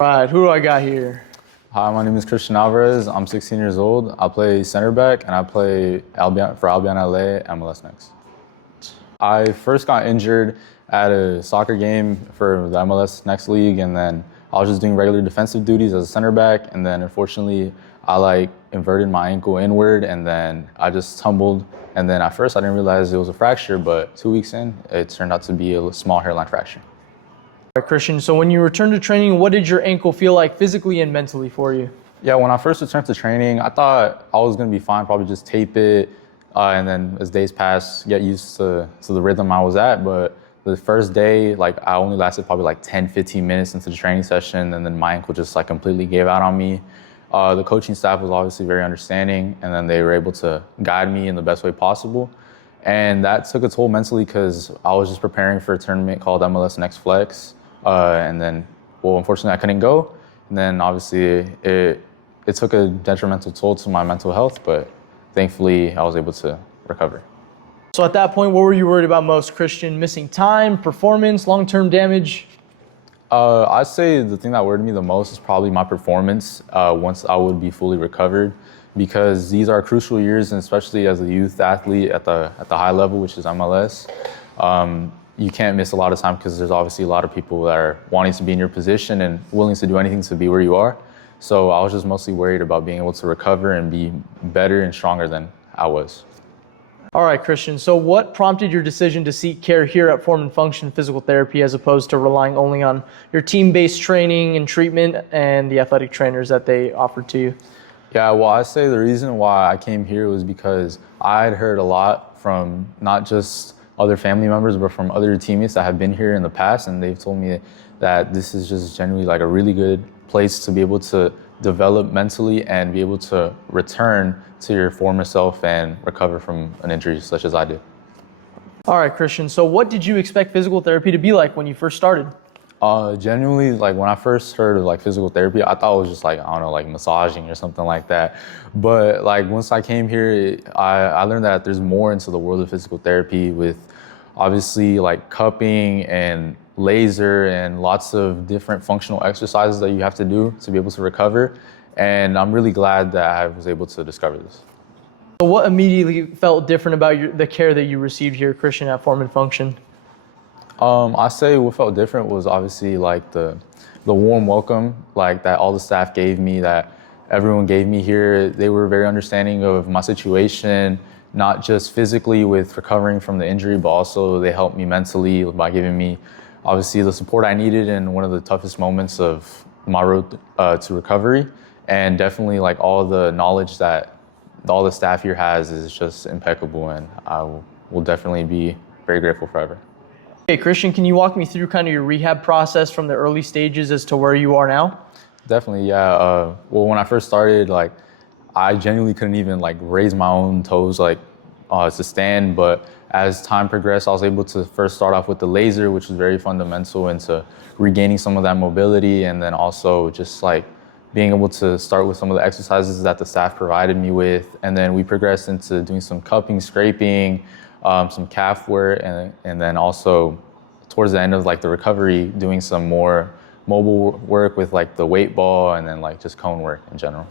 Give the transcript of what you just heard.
All right, who do I got here? Hi, my name is Christian Alvarez. I'm 16 years old. I play center back and I play for Albion LA MLS Next. I first got injured at a soccer game for the MLS Next League, and then I was just doing regular defensive duties as a center back, and then unfortunately I inverted my ankle inward, and then I just tumbled, and then at first I didn't realize it was a fracture, but 2 weeks in it turned out to be a small hairline fracture. All right, Christian, so when you returned to training, what did your ankle feel like physically and mentally for you? Yeah, when I first returned to training, I thought I was going to be fine, probably just tape it, and then as days passed, get used to the rhythm I was at. But the first day, I only lasted probably 10, 15 minutes into the training session, and then my ankle just completely gave out on me. The coaching staff was obviously very understanding, and then they were able to guide me in the best way possible. And that took a toll mentally because I was just preparing for a tournament called MLS Next Flex. And then, unfortunately I couldn't go. And then obviously it took a detrimental toll to my mental health, but thankfully I was able to recover. So at that point, what were you worried about most, Christian? Missing time, performance, long-term damage? I'd say the thing that worried me the most is probably my performance once I would be fully recovered, because these are crucial years, and especially as a youth athlete at the high level, which is MLS. You can't miss a lot of time because there's obviously a lot of people that are wanting to be in your position and willing to do anything to be where you are. So I was just mostly worried about being able to recover and be better and stronger than I was. All right, Christian, so what prompted your decision to seek care here at Form and Function Physical Therapy as opposed to relying only on your team-based training and treatment and the athletic trainers that they offered to you? Yeah, well, I say the reason why I came here was because I had heard a lot from not just other family members, but from other teammates that have been here in the past, and they've told me that this is just genuinely a really good place to be able to develop mentally and be able to return to your former self and recover from an injury such as I did. All right, Christian, so what did you expect physical therapy to be like when you first started? Genuinely, when I first heard of physical therapy, I thought it was just I don't know, massaging or something like that. But once I came here, I learned that there's more into the world of physical therapy, with obviously cupping and laser and lots of different functional exercises that you have to do to be able to recover. And I'm really glad that I was able to discover this. So what immediately felt different about the care that you received here, Christian, at Form and Function? I say what felt different was obviously the warm welcome that all the staff gave me, that everyone gave me here. They were very understanding of my situation, not just physically with recovering from the injury, but also they helped me mentally by giving me obviously the support I needed in one of the toughest moments of my road to recovery. And definitely all the knowledge that all the staff here has is just impeccable, and I will definitely be very grateful forever. Hey, Christian, can you walk me through kind of your rehab process from the early stages as to where you are now? Definitely, yeah. Well, when I first started, I genuinely couldn't even raise my own toes to stand. But as time progressed, I was able to first start off with the laser, which was very fundamental into regaining some of that mobility, and then also just being able to start with some of the exercises that the staff provided me with. And then we progressed into doing some cupping, scraping, some calf work, and then also towards the end of the recovery, doing some more mobile work with the weight ball, and then just cone work in general.